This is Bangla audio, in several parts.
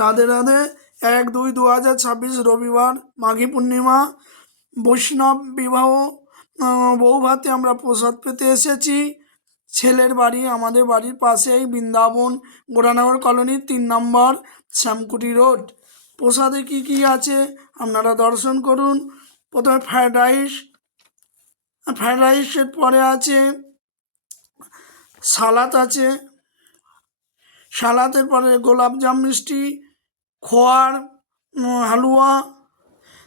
রাধে রাধে। 1-2-2026 রবিবার, মাঘী পূর্ণিমা, বৈষ্ণব বিবাহ বৌভাতে আমরা প্রসাদ পেতে এসেছি। ছেলের বাড়ি আমাদের বাড়ির পাশেই, বৃন্দাবন, গোরানগর কলোনি, 3 নম্বর, শ্যামকুটি রোড। প্রসাদে কি কি আছে আপনারা দর্শন করুন। প্রথমে ফ্রায়েড রাইসের পরে আছে সালাদ আছে, সালাদের পরে গোলাপজাম মিষ্টি, খোয়ার হালুয়া,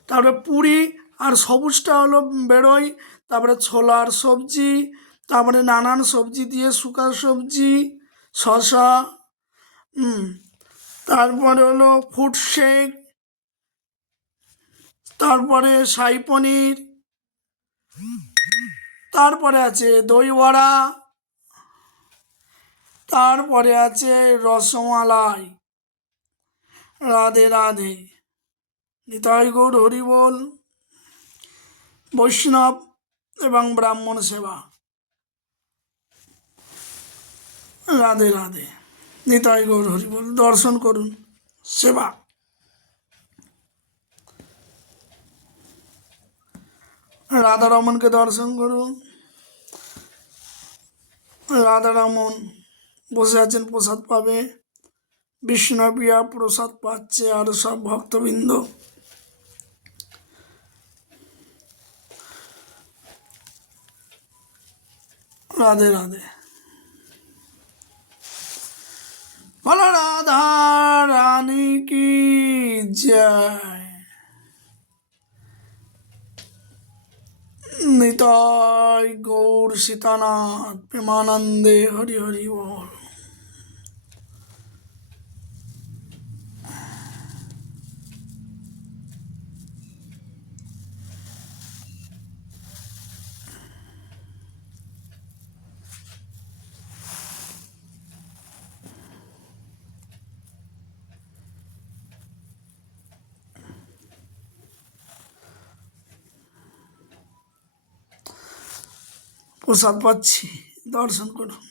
তারপরে পুরি, আর সবুজটা হলো বেরোয়, তারপরে ছোলার সবজি, তারপরে নানান সবজি দিয়ে শুকা সবজি, শশা, তারপরে হলো ফুড শেক, তারপরে শাহী পনির, তারপরে আছে দই বড়া, তারপরে আছে রসমালাই। রাধে রাধে। নিতাই গৌর হরি বল। বৈষ্ণব এবং ব্রাহ্মণ সেবা। রাধে রাধে। নিতাই গৌর হরি বল। দর্শন করুন, সেবা। রাধারমনকে দর্শন করুন। রাধারমন বসে আছেন, প্রসাদ পাবে। বিষ্ণুপ্রিয়া প্রসাদ পাচ্ছে, আর সব ভক্তবৃন্দ। রাধে রাধে। বলো রাধা রানী কি জয়। নিতাই গৌর সীতানাথ প্রেমানন্দে হরি হরি বল। প্রসাদ পাচ্ছি, দর্শন করুন।